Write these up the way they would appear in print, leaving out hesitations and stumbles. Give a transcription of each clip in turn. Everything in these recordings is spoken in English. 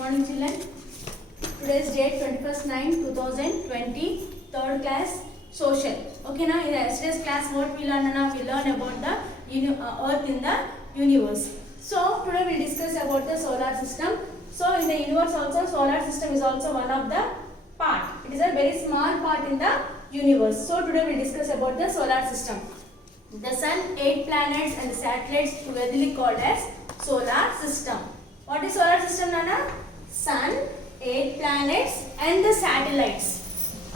morning children. Today's date 21st/9/2020, third class social. Okay na, in yesterday's class what we learned na, we learned about the earth in the universe. So today we discuss about the solar system. So in the universe also solar system is also one of the part. It is a very small part in the universe. So today we discuss about the solar system. The sun, 8 planets and the satellites together called as solar system. What is solar system, Nana? Sun, 8 planets and the satellites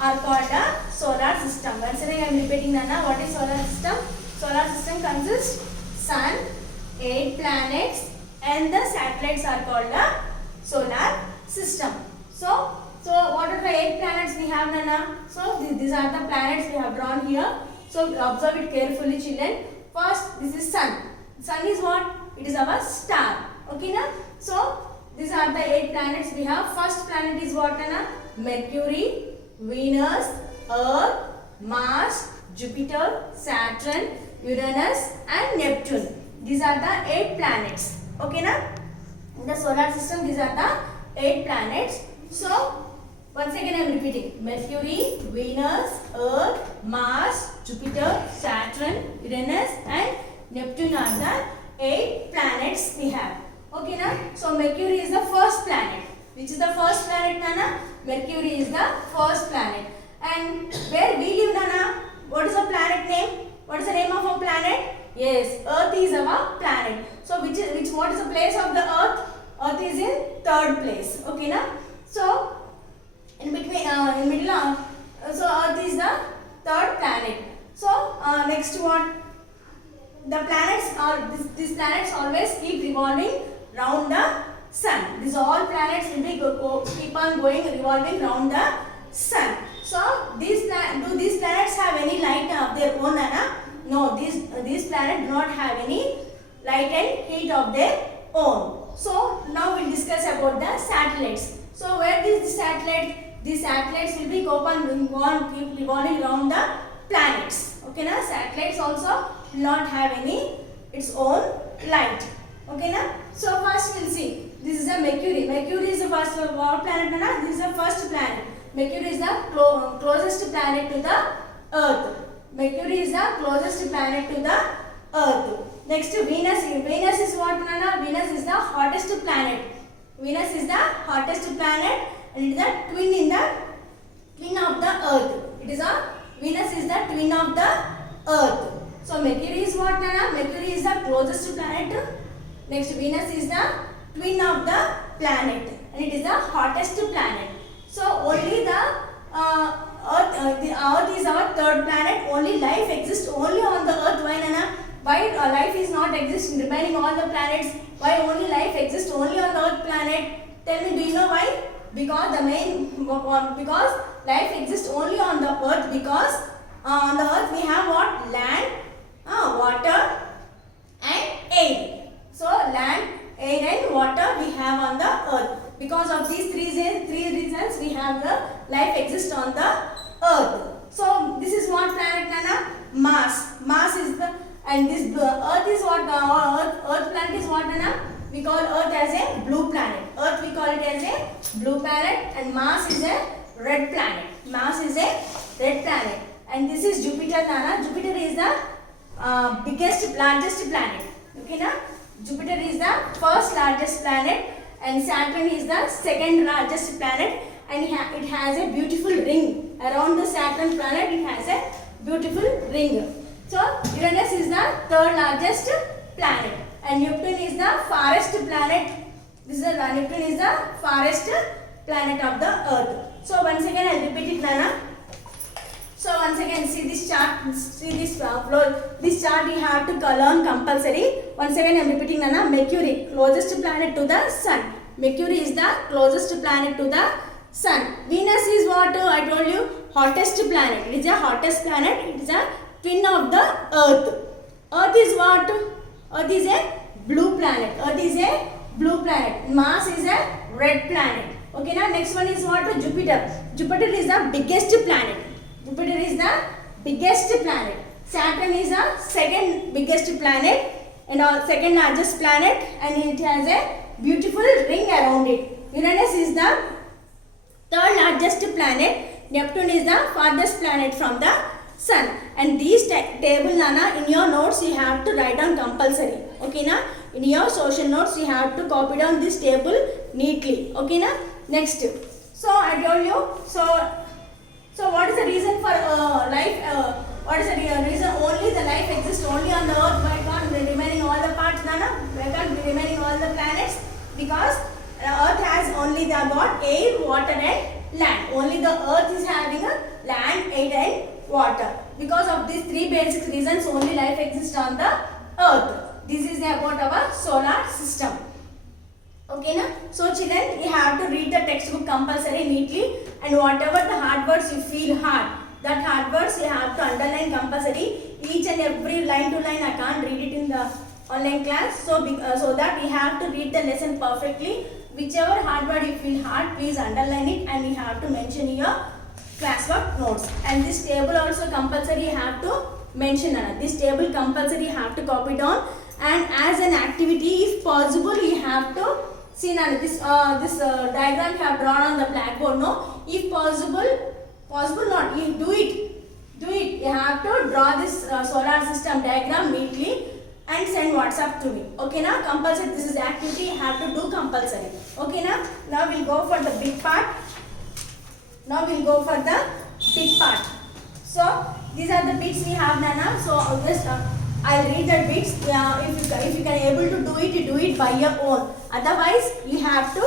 are called a solar system. Once again I am repeating, Nana. What is solar system? Solar system consists sun, 8 planets and the satellites are called a solar system. So what are the 8 planets we have, Nana? So these are the planets we have drawn here. So observe it carefully, children. First, this is sun. Sun is what? It is our star. Okay, na? So these are the 8 planets we have. First planet is what, Nana? Mercury, Venus, Earth, Mars, Jupiter, Saturn, Uranus and Neptune. These are the 8 planets. Okay, na? In the solar system, these are the 8 planets. So once again I am repeating. Mercury, Venus, Earth, Mars, Jupiter, Saturn, Uranus and Neptune are the 8 planets we have. Okay, na? So Mercury is the first planet. Which is the first planet, Nana? Mercury is the first planet. And where we live, Nana? What is the planet name? What is the name of our planet? Yes, Earth is our planet. So what is the place of the Earth? Earth is in 3rd place. Okay, na? So in between, in middle of, so Earth is the 3rd planet. So next what? The planets are these planets always keep revolving round the sun. These all planets will be keep on going revolving round the sun. So do these planets have any light of their own, Anna? No, these planets do not have any light and heat of their own. So now we'll discuss about the satellites. So where is the satellite? These satellites will be keep revolving around the planets. Okay, na? Satellites also will not have any its own light. Okay, na? So first we'll see. This is a Mercury. Mercury is the first planet, na? This is the first planet. Mercury is the closest planet to the Earth. Mercury is the closest planet to the Earth. Next, Venus. Venus is what, Nana? Venus is the hottest planet. Venus is the hottest planet and it is the twin of the Earth. Venus is the twin of the Earth. So Mercury is what, Nana? Mercury is the closest planet. Next, Venus is the twin of the planet and it is the hottest planet. So only the Earth is our 3rd planet. Only life exists only on the Earth. Why, Nana? Why life is not existing remaining all the planets? Why only life exists only on the Earth planet? Tell me, do you know why? Because life exists only on the Earth because on the Earth we have what? Land, water and air. So land, air and water we have on the Earth. Because of these three reasons we have the life exists on the Earth. So this is what planet, Nana? Mars. Mars is the, and this Earth is what? Earth planet is what, Nana? We call Earth as a blue planet. Earth we call it as a blue planet and Mars is a red planet. Mars is a red planet. And this is Jupiter, Nana. Jupiter is the largest planet. Okay, na? Jupiter is the first largest planet and Saturn is the 2nd largest planet and it has a beautiful ring. Around the Saturn planet it has a beautiful ring. So Uranus is the 3rd largest planet and Neptune is the farthest planet. Neptune is the farthest planet of the Earth. So once again I will repeat it, Nana. So once again see this chart, this chart you have to learn compulsory. Once again I am repeating, Nana. Mercury, closest planet to the sun. Mercury is the closest planet to the sun. Venus is what I told you, hottest planet. It is the hottest planet. It is a twin of the Earth. Earth is what? Earth is a blue planet. Earth is a blue planet. Mars is a red planet. Okay, now next one is what? Jupiter. Jupiter is the biggest planet. Jupiter is the biggest planet. Saturn is the 2nd biggest planet and 2nd largest planet and it has a beautiful ring around it. Uranus is the third largest planet. Neptune is the farthest planet from the sun. And these table nana in your notes you have to write down compulsory. Okay na? In your social notes you have to copy down this table neatly. Okay na? Next. So I told you. So what is the reason for life? What is the reason only the life exists only on the earth? Why can't be remaining all the parts nana? Why can't be remaining all the planets? Because earth has only got air, water and land. Only the earth is having a land, air and water. Because of these three basic reasons only life exists on the earth. This is about our solar system. Okay na? So children, you have to read the textbook compulsory neatly, and whatever the hard words you feel hard, that hard words you have to underline compulsory. Each and every line to line I can't read it in the online class. So that you have to read the lesson perfectly. Whichever hard word you feel hard, please underline it and you have to mention in your classwork notes. And this table also compulsory you have to mention. This table compulsory you have to copy down. And as an activity, if possible, you have to see now this diagram you have drawn on the blackboard. No, if possible not, you do it. You have to draw this solar system diagram neatly and send WhatsApp to me. Okay now, compulsory. This is the activity you have to do compulsory. Okay now we'll go for the big part. So these are the bits we have Nana. So just I'll read the bits. If you can able to do it by your own. Otherwise you have to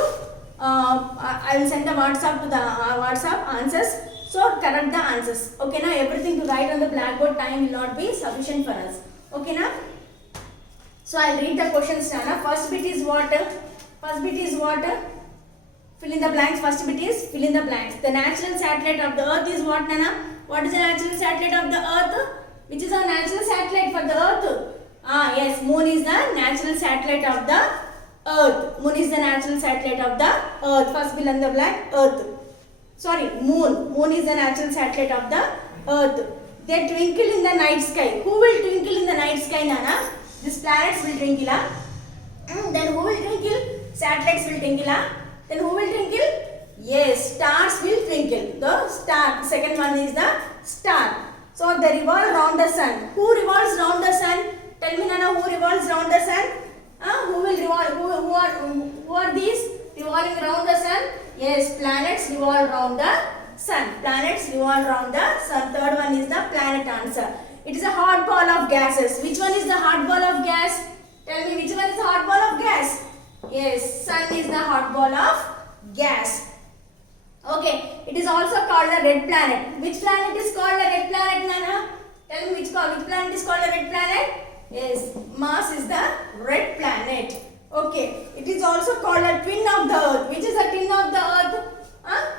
I will send the WhatsApp to the WhatsApp answers. So correct the answers. Okay now, everything to write on the blackboard time will not be sufficient for us. Okay now. So I'll read the questions Nana. First bit is water. Fill in the blanks. First bit is fill in the blanks. The natural satellite of the earth is what Nana? What is the natural satellite of the earth? Which is our natural satellite for the earth? Yes, moon is the natural satellite of the earth. Moon is the natural satellite of the earth. First fill in the blank, earth. Sorry, moon. Moon is the natural satellite of the earth. They twinkle in the night sky. Who will twinkle in the night sky, Nana? These planets will twinkle. Then who will twinkle? Satellites will twinkle. Then who will twinkle? Yes, stars will twinkle. The star. The second one is the star. So they revolve around the sun. Who revolves around the sun? Tell me, Nana, who revolves around the sun? Who will revolve? Who are these revolving around the sun? Yes, planets revolve around the sun. Planets revolve around the sun. Third one is the planet answer. It is a hot ball of gases. Which one is the hot ball of gas? Tell me, which one is the hot ball of gas? Yes, sun is the hot ball of gas. Okay, it is also called a red planet. Which planet is called a red planet, Nana? Tell me which planet is called a red planet? Yes, Mars is the red planet. Okay, it is also called a twin of the earth. Which is the twin of the earth?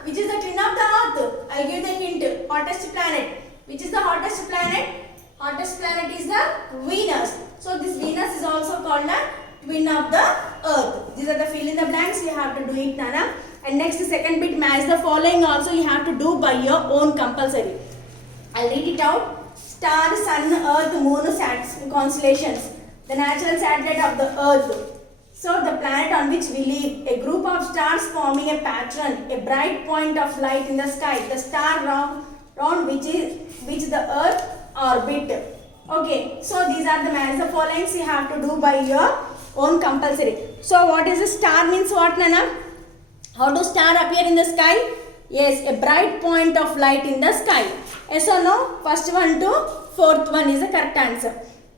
Which is the twin of the earth? I'll give the hint. Hottest planet. Which is the hottest planet? Hottest planet is the Venus. So this Venus is also called a twin of the earth. These are the fill in the blanks. You have to do it, Nana. And next, second bit, match the following also you have to do by your own compulsory. I'll read it out. Star, sun, earth, moon, constellations. The natural satellite of the earth. So the planet on which we live. A group of stars forming a pattern. A bright point of light in the sky. The star round which the earth orbit. Okay. So these are the match the followings you have to do by your own compulsory. So what is a star means what, Nana? How do star appear in the sky? Yes, a bright point of light in the sky. Yes or no? First one to fourth one is the correct answer.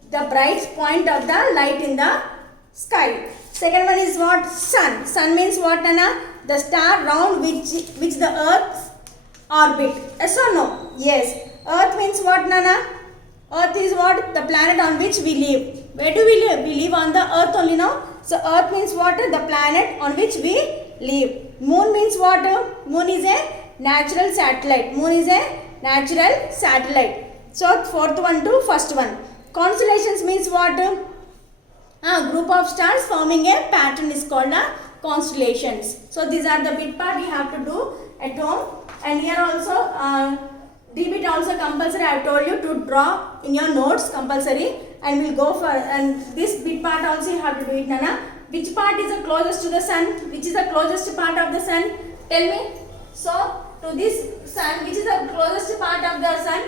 The bright point of the light in the sky. Second one is what? Sun. Sun means what, Nana? The star round which the earth orbit. Yes or no? Yes. Earth means what, Nana? Earth is what? The planet on which we live. Where do we live? We live on the earth only now. So earth means what? The planet on which we live. Moon means what? Moon is a natural satellite. Moon is a natural satellite. So fourth one to first one. Constellations means what? Group of stars forming a pattern is called a constellations. So these are the bit part you have to do at home. And here also D bit also compulsory. I have told you to draw in your notes compulsory. And we'll go for, and this bit part also you have to do it, Nana. which part is the closest to the sun? Which is the closest part of the sun? Tell me. So to this sun, which is the closest part of the sun?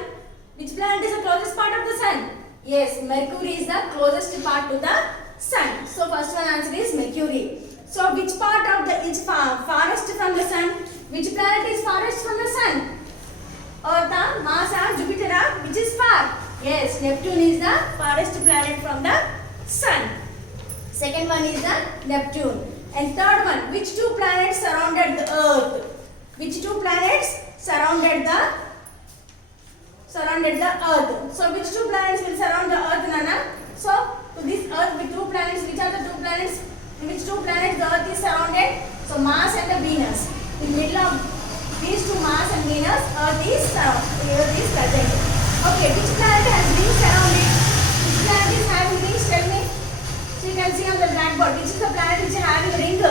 Which planet is the closest part of the sun? Yes, Mercury is the closest part to the sun. So first one answer is Mercury. So which part of the is farthest from the sun? Which planet is farthest from the sun? Earth, Mars, Jupiter, which is far? Yes, Neptune is the farthest planet from the sun. Second one is the Neptune. And third one, which two planets surrounded the earth? Which two planets surrounded the earth? So which two planets will surround the earth, Nana? So to this earth with two planets, which are the two planets? In which two planets the earth is surrounded? So Mars and the Venus. In the middle of these two, Mars and Venus, earth is present. Okay, which planet has rings around it? Which planet is having rings? Tell me. So you can see on the blackboard, which is the planet which is having a ring?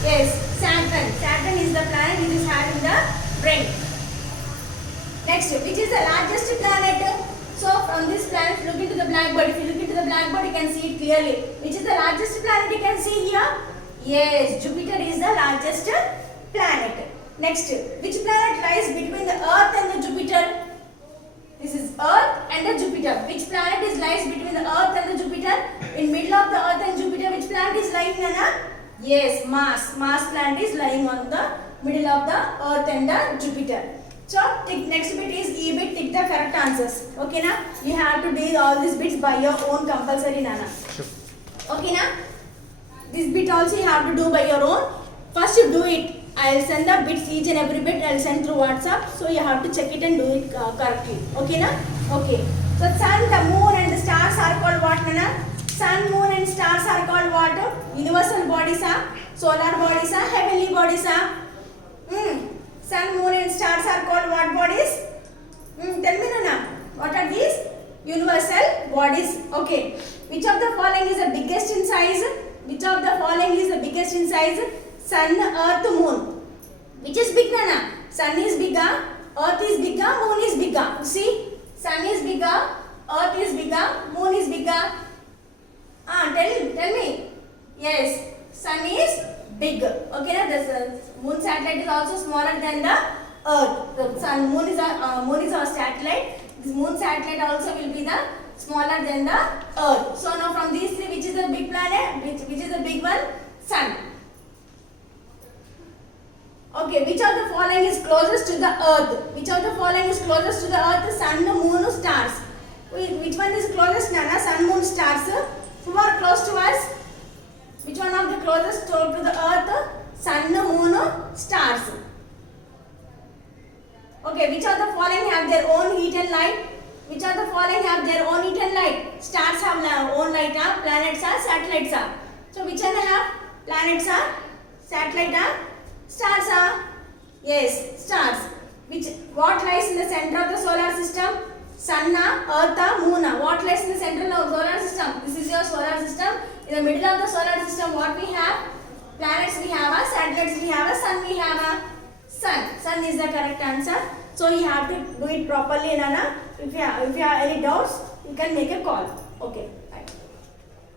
Yes, Saturn. Saturn is the planet which is having the ring. Next, which is the largest planet? So from this planet, look into the blackboard. If you look into the blackboard, you can see it clearly. Which is the largest planet you can see here? Yes, Jupiter is the largest planet. Next, which planet lies between the Earth and the Jupiter? This is Earth and the Jupiter. Which planet lies between the Earth and the Jupiter? In middle of the Earth and Jupiter, which planet is lying, Nana? Yes, Mars. Mars planet is lying on the middle of the Earth and the Jupiter. So next bit is E bit. Tick the correct answers. Okay, na? You have to do all these bits by your own compulsory, Nana. Sure. Okay, na? This bit also you have to do by your own. First you do it. I will send the bits, each and every bit I will send through WhatsApp. So you have to check it and do it correctly. Okay, na? Okay. So sun, the moon and the stars are called what, Nana? Sun, moon and stars are called what? Universal bodies are, solar bodies are, heavenly bodies are. Sun, moon and stars are called what bodies? Tell me, Nana. What are these? Universal bodies. Okay. Which of the following is the biggest in size? Which of the following is the biggest in size? Sun, Earth, Moon. Which is big, Nana? Sun is bigger, Earth is bigger, Moon is bigger. See? Sun is bigger, Earth is bigger, Moon is bigger. Tell me. Yes, Sun is big. Okay, na? The Moon satellite is also smaller than the Earth. The Sun, Moon is our satellite. This Moon satellite also will be the smaller than the Earth. So now from these three, which is the big planet? Which is the big one? Sun. Okay, which of the following is closest to the Earth? Which of the following is closest to the Earth? Sun, Moon, stars. Which one is closest, Nana? Sun, Moon, stars. Who are close to us? Which one of the closest to the Earth? Sun, Moon, stars. Okay, which of the following have their own heat and light? Which of the following have their own heat and light? Stars have their own light, planets are, satellites are. So which one have? Planets are, satellite are, stars are. Yes, stars. What lies in the center of the solar system? Sun, Earth, Moon. What lies in the center of the solar system? This is your solar system. In the middle of the solar system, what we have? Planets we have, satellites we have, sun we have. Sun. Sun is the correct answer. So you have to do it properly, Nana. If you have any doubts, you can make a call. Okay.